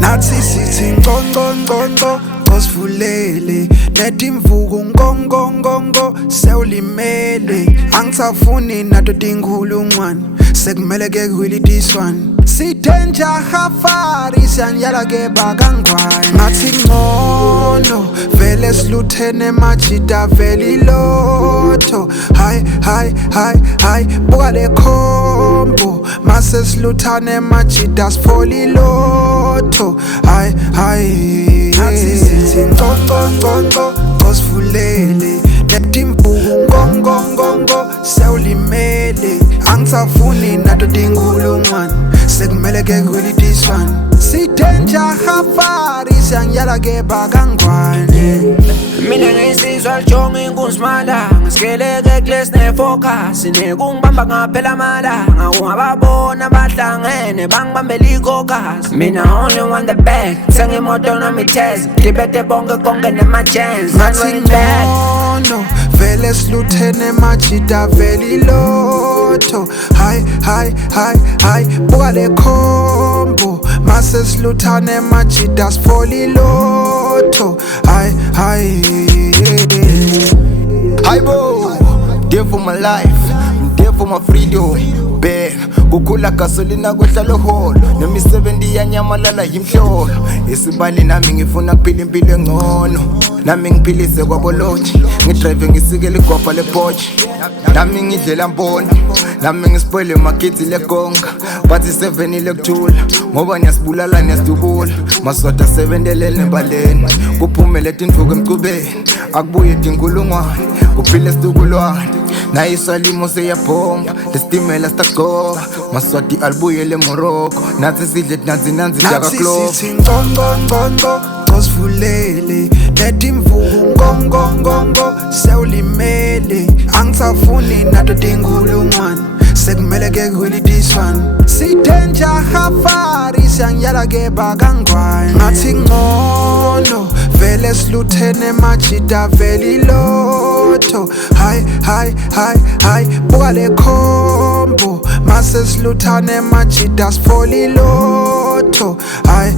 Nathi sithi ngongongongo Mvuleni netimvuku ngongongongo sewulimele angisafuni nato tinkhulungwane sekumele ke kweli this one sithenja hafari siyanyala ke bakangwane ngathi ngcono vele siluthene majida vele ilotho hi buka le combo mase siluthane majida sifoli ilotho hi ngongongongo Mvuleni netimvuku ngongongongo sewulimele angisafuni nato tinkhulungwane sekumele ke kweli this one sithenja hafari siyanyala ke bakangwane mina ngisizwa lijonga inkunzi malanga sikeleke class ne-focus nekungibamba ngaphela amalanga ungababona abahlangene bangibambela ikokas mina only want the back sengimoto noma itezi ngibethe bonke konke nema-chance ngathi ngcono vele siluthene majida vele ilotho hi buka le combo mase siluthane majida sifoli ilotho Hi bo, there for my life, there for my freedom. Beg, kukula gasolina kwehlala holo nemisebenzi yanyamalala yimhlolo isibali nami ngifuna kuphila impilo engcono nami ngiphilise kwaboloji ngidrive ngisikele igwabha lepochi nami ngidlela mbona nami ngispoile makithi legonga bathi 7 ilekuthula ngoba niyasibulala niyasidubula maswata 7 elele nembaleni kuphumele tindvuku emcubeni akubuye tinkulungwane kuphile situkulwane nayisalimo seyabhomba lesitimela sitagoba maswati alibuyele Morocco nathi sidle tinanzinanzi jakakloba nathi sithi ngongongongo Mvuleni netimvuku ngongongongo sewulimele angisafuni nato tinkhulungwane sekumele ke kweli this one sithenja hafari siyanyala ke bakangwane ngathi ngcono vele siluthene majida vele ilotho hi buka le combo mase siluthane majida sifoli ilotho hi